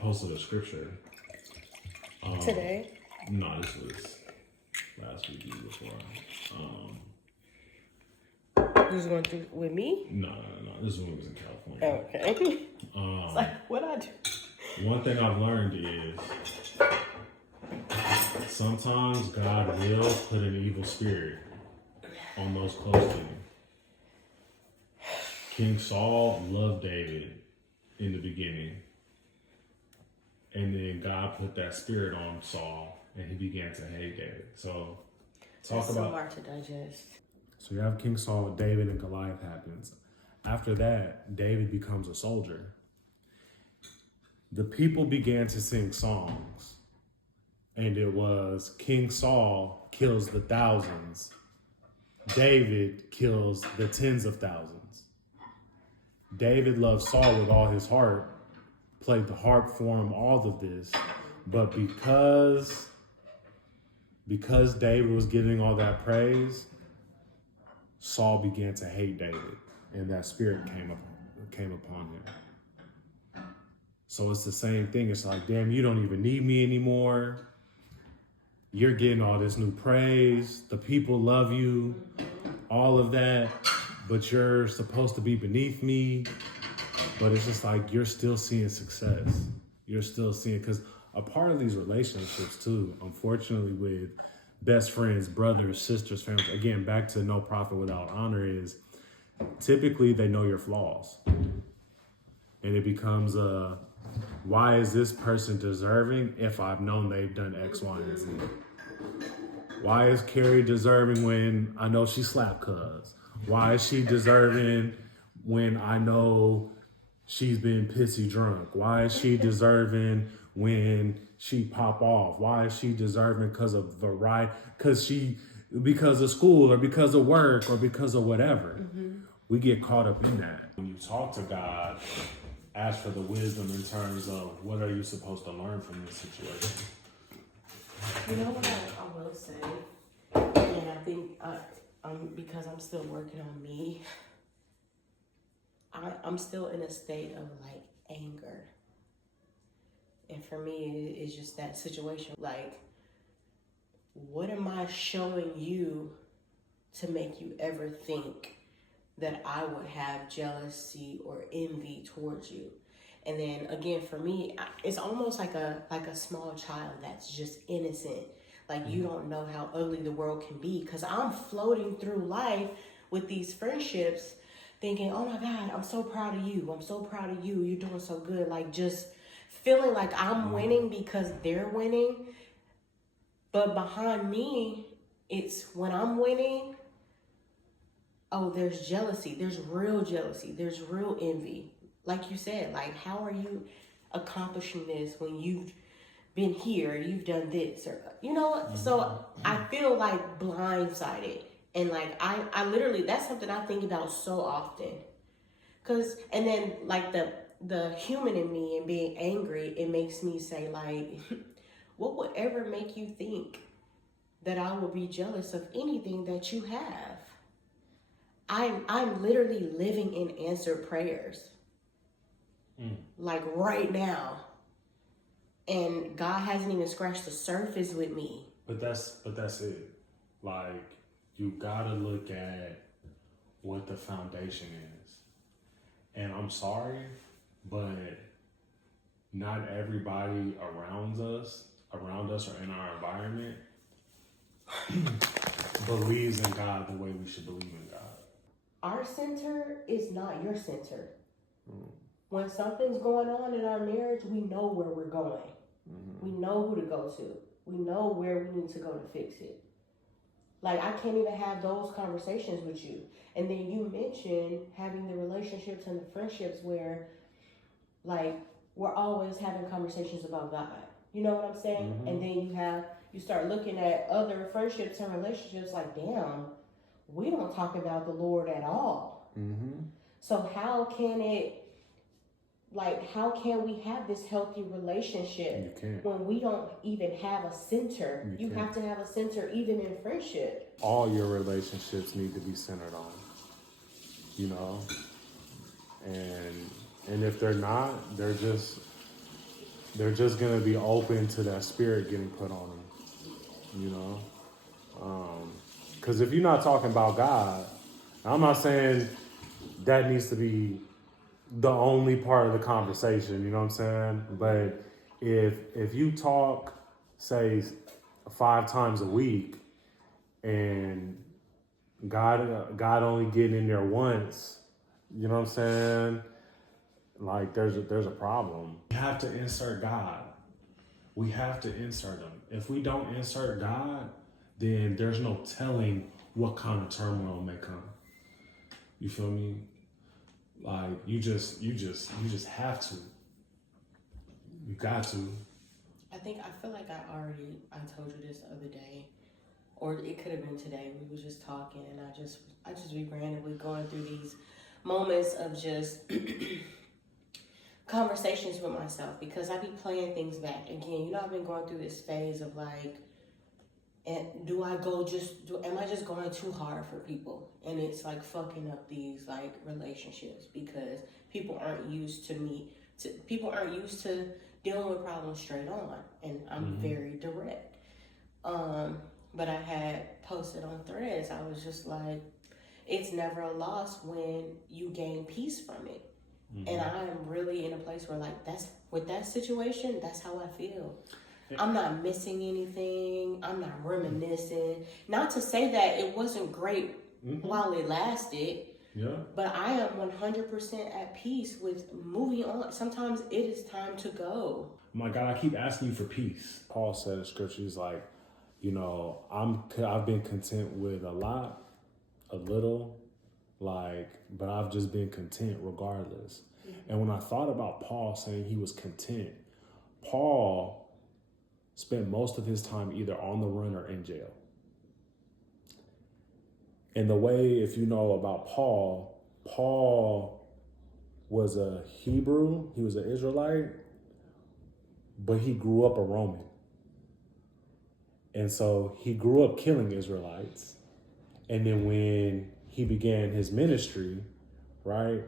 posted a scripture. Today? No, this was last week before. You was going through with me? No. This one was in California. Okay. It's like, what I do? One thing I've learned is sometimes God will put an evil spirit on those close to him. King Saul loved David in the beginning. And then God put that spirit on Saul and he began to hate David. So That's so hard to digest. So you have King Saul, David and Goliath happens. After that, David becomes a soldier. The people began to sing songs. And it was King Saul kills the thousands. David kills the tens of thousands. David loved Saul with all his heart, played the harp for him, all of this. But because David was getting all that praise, Saul began to hate David, and that spirit came upon him. So it's the same thing. It's like, damn, you don't even need me anymore. You're getting all this new praise. The people love you, all of that, but you're supposed to be beneath me. But it's just like, you're still seeing success. You're still seeing, because a part of these relationships too, unfortunately, with best friends, brothers, sisters, families, again, back to no profit without honor, is typically they know your flaws. And it becomes why is this person deserving if I've known they've done X, Y, and Z? Why is Carrie deserving when I know she slapped cuz? Why is she deserving when I know she's been pissy drunk? Why is she deserving when she pop off? Why is she deserving because of variety? Because of school or because of work or because of whatever. Mm-hmm. We get caught up in that. When you talk to God, ask for the wisdom in terms of what are you supposed to learn from this situation? You know what I will say, and I think because I'm still working on me, I'm still in a state of like anger. And for me, it's just that situation. Like, what am I showing you to make you ever think that I would have jealousy or envy towards you? And then again, for me, it's almost like a small child that's just innocent. Like, you don't know how ugly the world can be. Because I'm floating through life with these friendships thinking, oh my God, I'm so proud of you. I'm so proud of you. You're doing so good. Like, just feeling like I'm winning because they're winning. But behind me, it's when I'm winning, oh, there's jealousy. There's real jealousy. There's real envy. Like you said, like, how are you accomplishing this when you've been here, you've done this, or, you know? So I feel like blindsided. And like, I literally, that's something I think about so often. And then like the human in me and being angry, it makes me say like, what would ever make you think that I will be jealous of anything that you have? I'm literally living in answered prayers. Like right now. And God hasn't even scratched the surface with me. But that's it. Like, you gotta look at what the foundation is. And I'm sorry, but not everybody around us or in our environment believes in God the way we should believe in God. Our center is not your center. When something's going on in our marriage, we know where we're going. We know who to go to. We know where we need to go to fix it. Like, I can't even have those conversations with you. And then you mentioned having the relationships and the friendships where, like, we're always having conversations about God. You know what I'm saying? And then you start looking at other friendships and relationships like, damn, we don't talk about the Lord at all. So how can we have this healthy relationship when we don't even have a center? You have to have a center even in friendship. All your relationships need to be centered on, you know? And if they're not, they're they're just gonna be open to that spirit getting put on them, you know. Because if you're not talking about God, I'm not saying that needs to be the only part of the conversation, you know what I'm saying? But if you talk, say, 5 times a week, and God only getting in there once, you know what I'm saying? Like there's a problem. We have to insert God. We have to insert him. If we don't insert God, then there's no telling what kind of turmoil may come. You feel me? Like you just have to. You got to. I feel like I told you this the other day, or it could have been today. We was just talking, and I just be randomly going through these moments of just conversations with myself, because I be playing things back again. You know, I've been going through this phase of like, and am I just going too hard for people? And it's like fucking up these like relationships, because people aren't used to dealing with problems straight on, and I'm very direct. But I had posted on Threads, I was just like, it's never a loss when you gain peace from it. And I am really in a place where like with that situation, that's how I feel. I'm not missing anything. I'm not reminiscing. Not to say that it wasn't great while it lasted. Yeah. But I am 100% at peace with moving on. Sometimes it is time to go. My God, I keep asking you for peace. Paul said in scripture, he's like, you know, I've been content with a lot, a little, but I've just been content regardless. And when I thought about Paul saying he was content, Paul spent most of his time either on the run or in jail. And the way, if you know about Paul was a Hebrew, he was an Israelite, but he grew up a Roman. And so he grew up killing Israelites. And then when he began his ministry, right,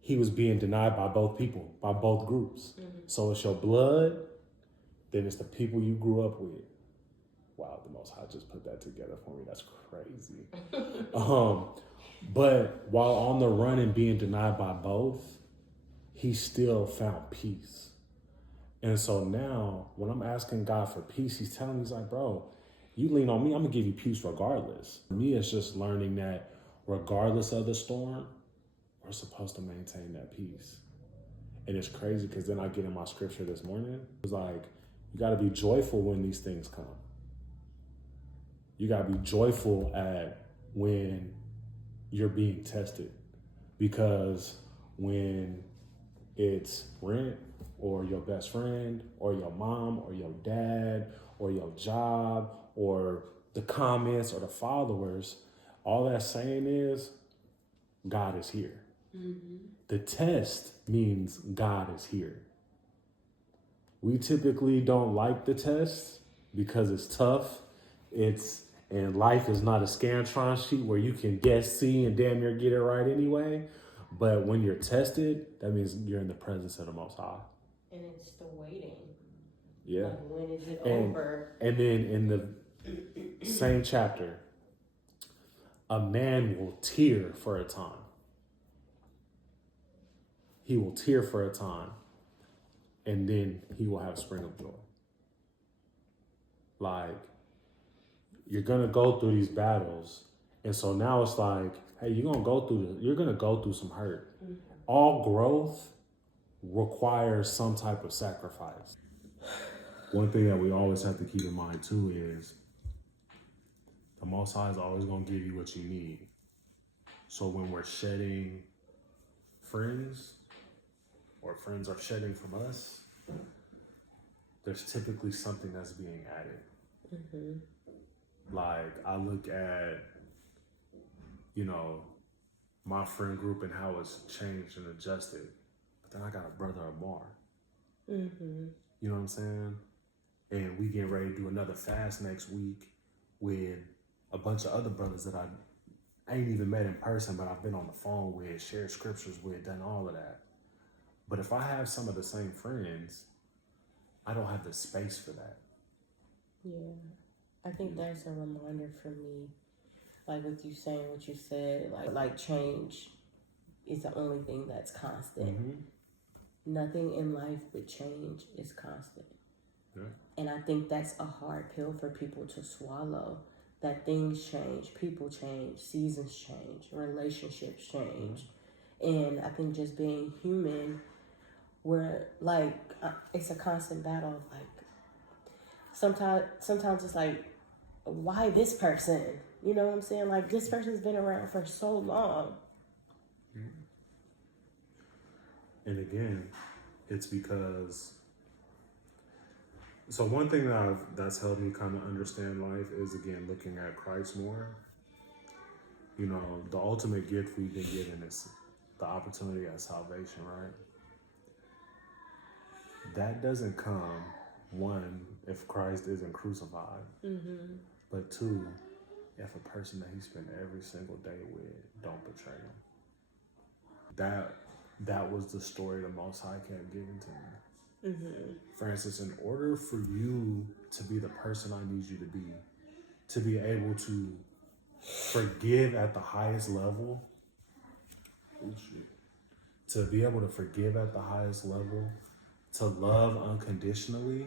he was being denied by both people, by both groups. So it's your blood, then it's the people you grew up with. Wow, the Most High just put that together for me. That's crazy. But while on the run and being denied by both, he still found peace. And so now, when I'm asking God for peace, he's telling me, he's like, bro, you lean on me, I'm gonna give you peace regardless. For me, it's just learning that regardless of the storm, we're supposed to maintain that peace. And it's crazy because then I get in my scripture this morning. It's like, you gotta be joyful when these things come. You gotta be joyful at when you're being tested. Because when it's rent or your best friend or your mom or your dad or your job or the comments or the followers, all that's saying is God is here. The test means God is here. We typically don't like the test because it's tough. And life is not a Scantron sheet where you can guess, see, and damn near get it right anyway. But when you're tested, that means you're in the presence of the Most High. And it's the waiting. Yeah. Like, when is it over? And then in the same chapter, a man will tear for a time. He will tear for a time, and then he will have spring of joy. Like, you're gonna go through these battles, and so now it's like, hey, you're gonna go through some hurt. All growth requires some type of sacrifice. One thing that we always have to keep in mind too is the Most High is always gonna give you what you need. So when we're shedding friends, or friends are shedding from us, there's typically something that's being added. Like, I look at, my friend group and how it's changed and adjusted. But then I got a brother Amar. You know what I'm saying? And we getting ready to do another fast next week with a bunch of other brothers that I ain't even met in person, but I've been on the phone with, shared scriptures with, done all of that. But if I have some of the same friends, I don't have the space for that. Yeah. I think that's a reminder for me, like with you saying what you said, like change is the only thing that's constant. Mm-hmm. Nothing in life but change is constant. Yeah. And I think that's a hard pill for people to swallow. That things change, people change, seasons change, relationships change. And I think just being human, we're like, it's a constant battle. Like, sometimes it's like, why this person? You know what I'm saying? Like, this person's been around for so long. And again, it's because. So one thing that's helped me kind of understand life is, again, looking at Christ more. You know, the ultimate gift we've been given is the opportunity at salvation, right? That doesn't come, one, if Christ isn't crucified, but two, if a person that he spent every single day with don't betray him. That was the story the Most High kept giving to me. For instance, in order for you to be the person I need you to be able to forgive at the highest level, to be able to forgive at the highest level, to love unconditionally,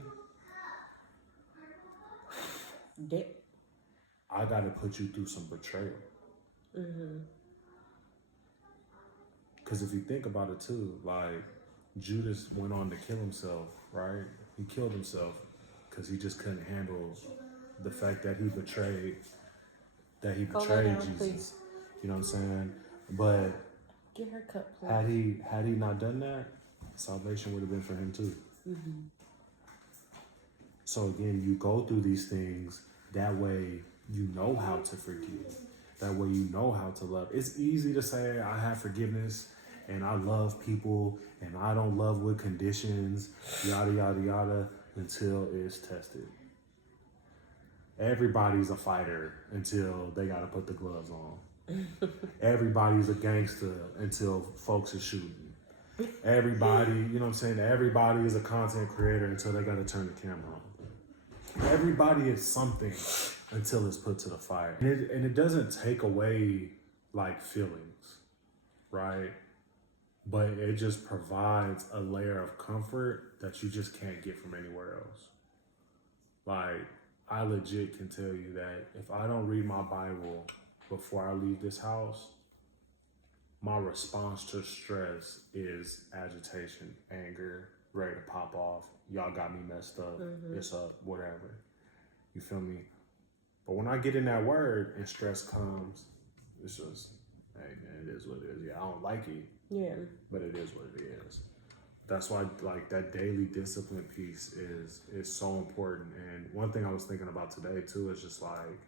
I got to put you through some betrayal. Because if you think about it too, like Judas went on to kill himself, right? He killed himself because he just couldn't handle the fact that he betrayed Jesus. Please. You know what I'm saying? But Get her cup, please. had he not done that, salvation would have been for him too. So again, you go through these things, that way you know how to forgive. That way you know how to love. It's easy to say, I have forgiveness and I love people and I don't love with conditions, yada, yada, yada, until it's tested. Everybody's a fighter until they got to put the gloves on. Everybody's a gangster until folks are shooting. Everybody, you know what I'm saying? Everybody is a content creator until they got to turn the camera on. Everybody is something until it's put to the fire. And it doesn't take away like feelings, right? But it just provides a layer of comfort that you just can't get from anywhere else. Like, I legit can tell you that if I don't read my Bible before I leave this house, my response to stress is agitation, anger, ready to pop off. Y'all got me messed up. It's up, whatever. You feel me? But when I get in that word and stress comes, it's just, hey man, it is what it is. Yeah, I don't like it. Yeah. But it is what it is. That's why like that daily discipline piece is so important. And one thing I was thinking about today too is just like,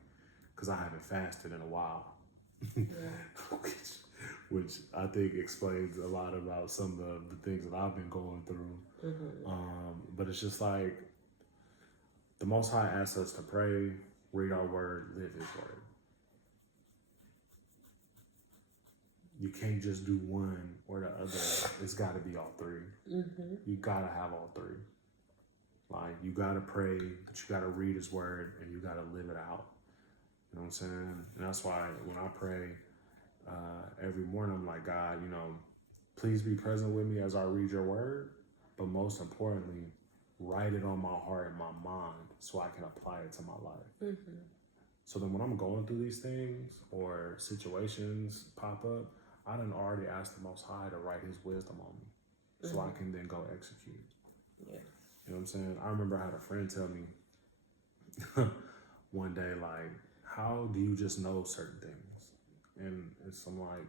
because I haven't fasted in a while. Yeah. which I think explains a lot about some of the things that I've been going through. But it's just like the Most High asks us to pray, read our word, live his word. You can't just do one or the other. It's got to be all three. You got to have all three. Like, you got to pray, but you got to read his word, and you got to live it out. You know what I'm saying? And that's why when I pray every morning, I'm like, God, you know, please be present with me as I read your word. But most importantly, write it on my heart and my mind so I can apply it to my life. So then when I'm going through these things or situations pop up, I done already asked the Most High to write his wisdom on me so I can then go execute. Yeah. You know what I'm saying? I remember I had a friend tell me one day, like, how do you just know certain things? And I'm like,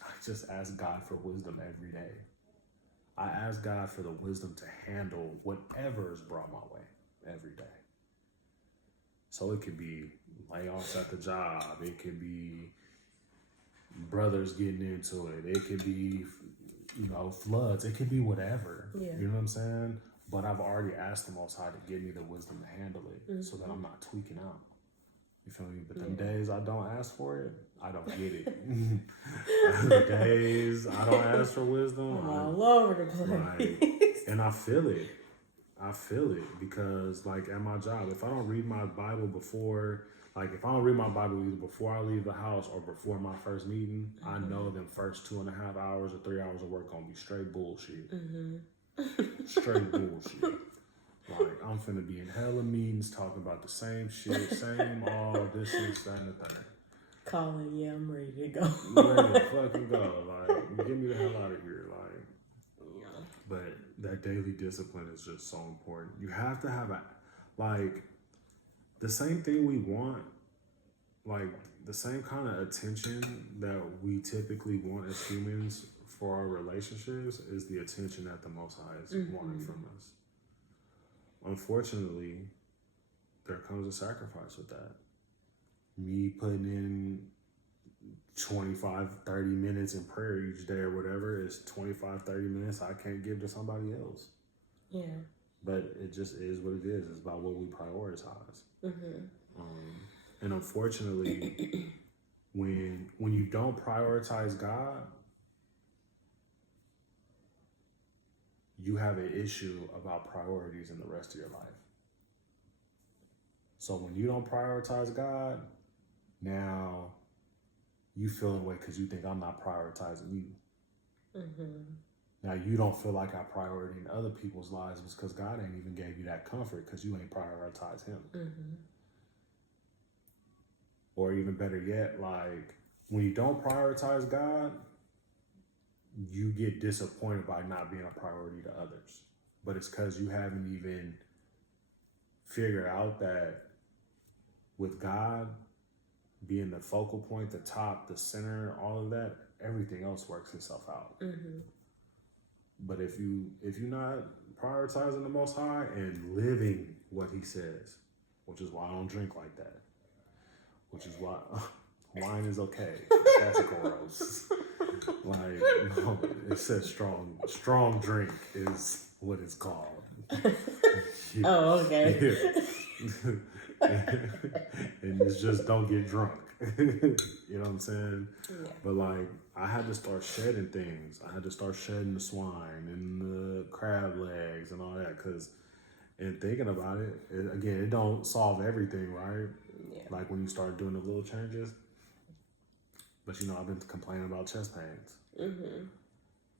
I just ask God for wisdom every day. I ask God for the wisdom to handle whatever is brought my way every day. So it could be layoffs at the job. It could be brothers getting into it. It could be, you know, floods. It could be whatever. Yeah. You know what I'm saying? But I've already asked the Most High to give me the wisdom to handle it so that I'm not tweaking out. You feel me? But them days I don't ask for it, I don't get it. The days I don't ask for wisdom, I'm all over the place. and I feel it. I feel it because, like, at my job, if I don't read my Bible before, like, if I don't read my Bible either before I leave the house or before my first meeting, I know them first 2.5 hours or 3 hours of work gonna be straight bullshit. Straight bullshit. Like, I'm finna be in hella meetings talking about the same shit, same all this, that, and the thing. Calling, yeah, I'm ready to go. Ready to fucking go. Like, get me the hell out of here. Like, Yeah. but that daily discipline is just so important. You have to have like, the same thing we want, like, the same kind of attention that we typically want as humans for our relationships is the attention that the Most High is wanting from us. Unfortunately, there comes a sacrifice with that. Me putting in 25, 30 minutes in prayer each day or whatever is 25, 30 minutes I can't give to somebody else. Yeah. But it just is what it is. It's about what we prioritize. And unfortunately, when you don't prioritize God, you have an issue about priorities in the rest of your life. So when you don't prioritize God, now you feel in a way because you think I'm not prioritizing you. Now you don't feel like our priority in other people's lives was because God ain't even gave you that comfort because you ain't prioritized him. Or even better yet, like, when you don't prioritize God, you get disappointed by not being a priority to others. But it's because you haven't even figured out that with God being the focal point, the top, the center, all of that, everything else works itself out. But if you're not prioritizing the Most High and living what he says, which is why I don't drink like that, which is why wine is okay. That's gross. Like, no, it says strong drink is what it's called. Oh, okay. Yeah. And it's just don't get drunk. You know what I'm saying? Yeah. But like, I had to start shedding things. I had to start shedding the swine and the crab legs and all that, because in thinking about it, again, it don't solve everything, right? Yeah. Like when you start doing the little changes. But you know, I've been complaining about chest pains.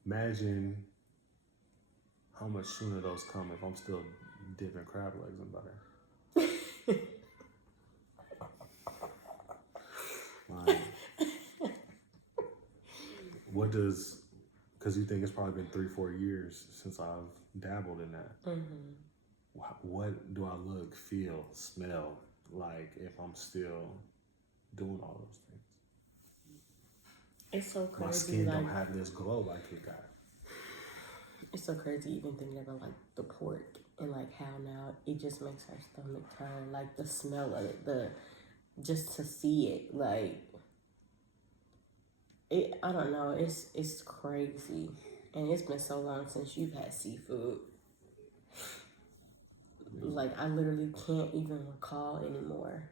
Imagine how much sooner those come if I'm still dipping crab legs in butter. Like, what does, because you think it's probably been 3-4 years since I've dabbled in that. What do I look, feel, smell like if I'm still doing all those things? It's so crazy. My skin don't have this glow like it got. It's so crazy even thinking about like the pork and like how now it just makes our stomach turn, like the smell of it, just to see it, like it. I don't know. It's crazy, and it's been so long since you've had seafood. Like I literally can't even recall anymore.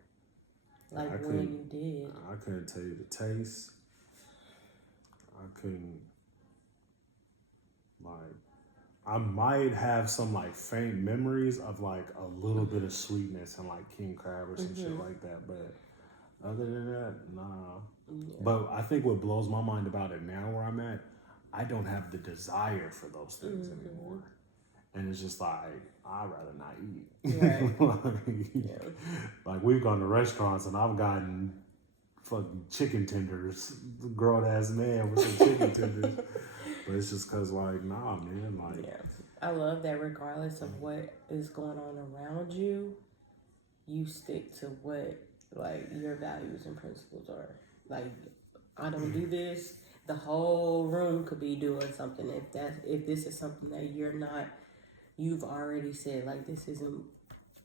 Like when you did. I couldn't tell you the taste. I couldn't, like, I might have some like faint memories of like a little bit of sweetness and like king crab or some shit like that, but other than that, nah. Yeah. But I think what blows my mind about it now where I'm at, I don't have the desire for those things anymore. And it's just like, I'd rather not eat. Right. Like we've gone to restaurants and I've gotten fucking chicken tenders, grown ass man with some chicken tenders. But it's just cause like, nah, man, like. Yeah. I love that regardless of what is going on around you, you stick to what like your values and principles are. Like, I don't do this, the whole room could be doing something. If this is something that you've already said, like, this isn't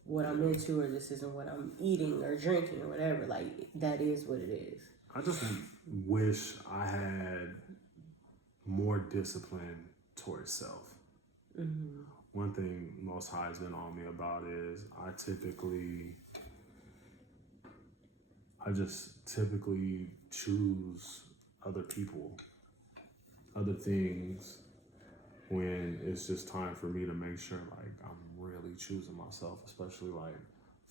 what I'm into, or this isn't what I'm eating or drinking or whatever, like, that is what it is. I just wish I had more discipline towards self. One thing Most High has been on me about is I just typically choose other people, other things, when it's just time for me to make sure like I'm really really choosing myself, especially like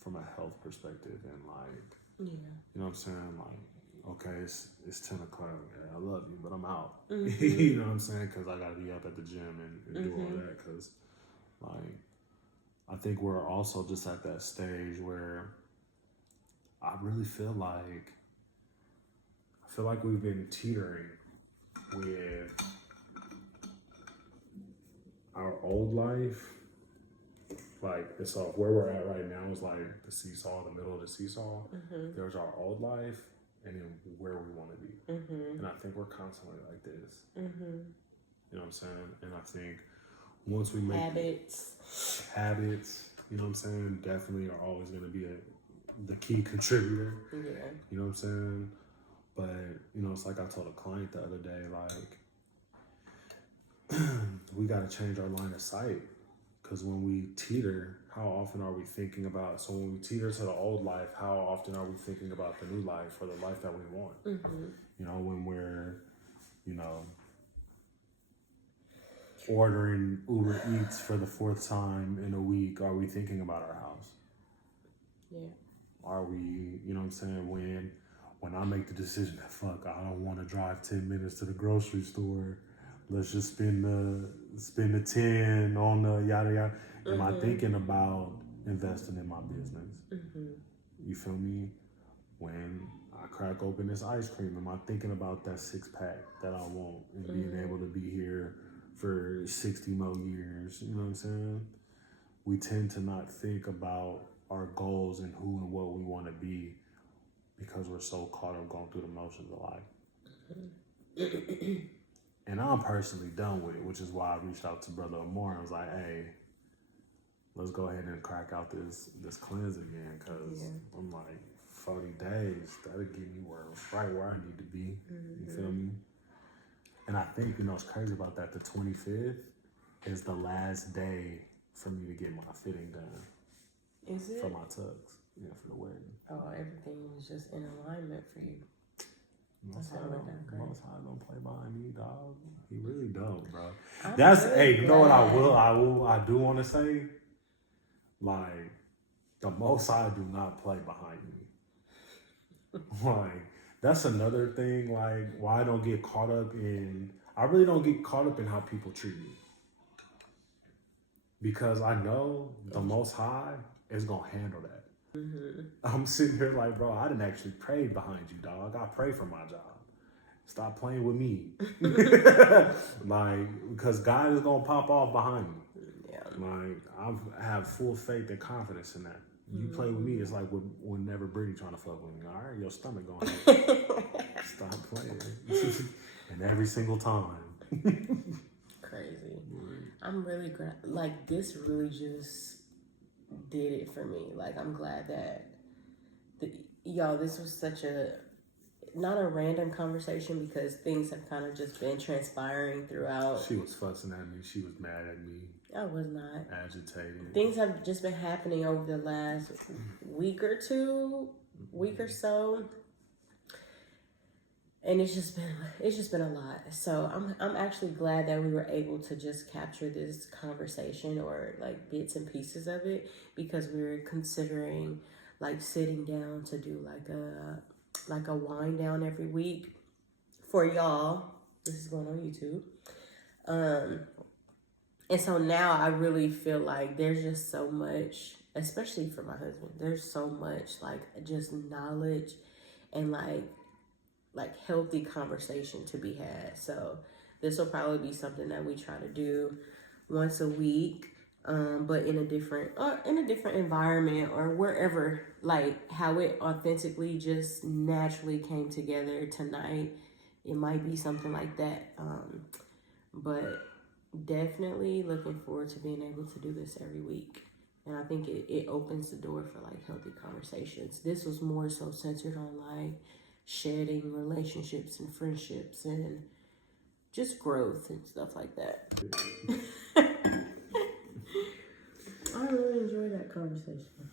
from a health perspective and like, Yeah. you know what I'm saying? Like, okay, it's 10 o'clock. Yeah, I love you, but I'm out. Mm-hmm. You know what I'm saying? Because I got to be up at the gym and do all that. Because, like, I think we're also just at that stage where I really feel like we've been teetering with our old life. Like, it's all where we're at right now is like the seesaw, the middle of the seesaw. There's our old life and then where we want to be. And I think we're constantly like this. You know what I'm saying? And I think once we make habits, you know what I'm saying, definitely are always going to be the key contributor. Yeah. You know what I'm saying? But, you know, it's like I told a client the other day, like, we got to change our line of sight. Because when we teeter, how often are we thinking about, so when we teeter to the old life, how often are we thinking about the new life or the life that we want? You know, when we're, you know, ordering Uber Eats for the 4th time in a week, are we thinking about our house? Yeah. Are we, you know what I'm saying, when I make the decision that, fuck, I don't want to drive 10 minutes to the grocery store, let's just spend the 10 on the yada yada. Am I thinking about investing in my business? You feel me? When I crack open this ice cream, am I thinking about that 6-pack that I want and being able to be here for 60 more years? You know what I'm saying? We tend to not think about our goals and who and what we want to be because we're so caught up going through the motions of life. And I'm personally done with it, which is why I reached out to Brother Amore. I was like, hey, let's go ahead and crack out this cleanse again, because I'm like, 40 days, that'll get me right where I need to be. You feel me? And I think, you know, what's crazy about that, the 25th is the last day for me to get my fitting done. Is it? For my tux. Yeah, for the wedding. Oh, everything was just in alignment for you. Most High don't play behind me, dog. He really don't, bro. I'm That's really hey, you know what glad. I do want to say? Like, the Most High do not play behind me. Like, that's another thing. Like, why I don't get caught up in. I really don't get caught up in how people treat me, because I know the Most High is gonna handle that. I'm sitting here like, bro, I didn't actually pray behind you, dog. I pray for my job. Stop playing with me. Like, because God is going to pop off behind me. Yeah. Like, I have full faith and confidence in that. You play with me, it's like whenever Brittany trying to fuck with me. All right, your stomach going stop playing. And every single time. Crazy. I'm really glad. Like, this really just did it for me. Like, I'm glad that y'all, this was such not a random conversation, because things have kind of just been transpiring throughout. She was fussing at me. She was mad at me. I was not. Agitated. Things have just been happening over the last week or so. And it's just been a lot. So I'm actually glad that we were able to just capture this conversation, or like bits and pieces of it, because we were considering like sitting down to do like a wind down every week for y'all. This is going on YouTube. And so now I really feel like there's just so much, especially for my husband, there's so much like just knowledge and like healthy conversation to be had. So this will probably be something that we try to do once a week, but in a different environment, or wherever, like how it authentically just naturally came together tonight. It might be something like that. But definitely looking forward to being able to do this every week. And I think it opens the door for like healthy conversations. This was more so centered on like shedding relationships and friendships and just growth and stuff like that. I really enjoyed that conversation.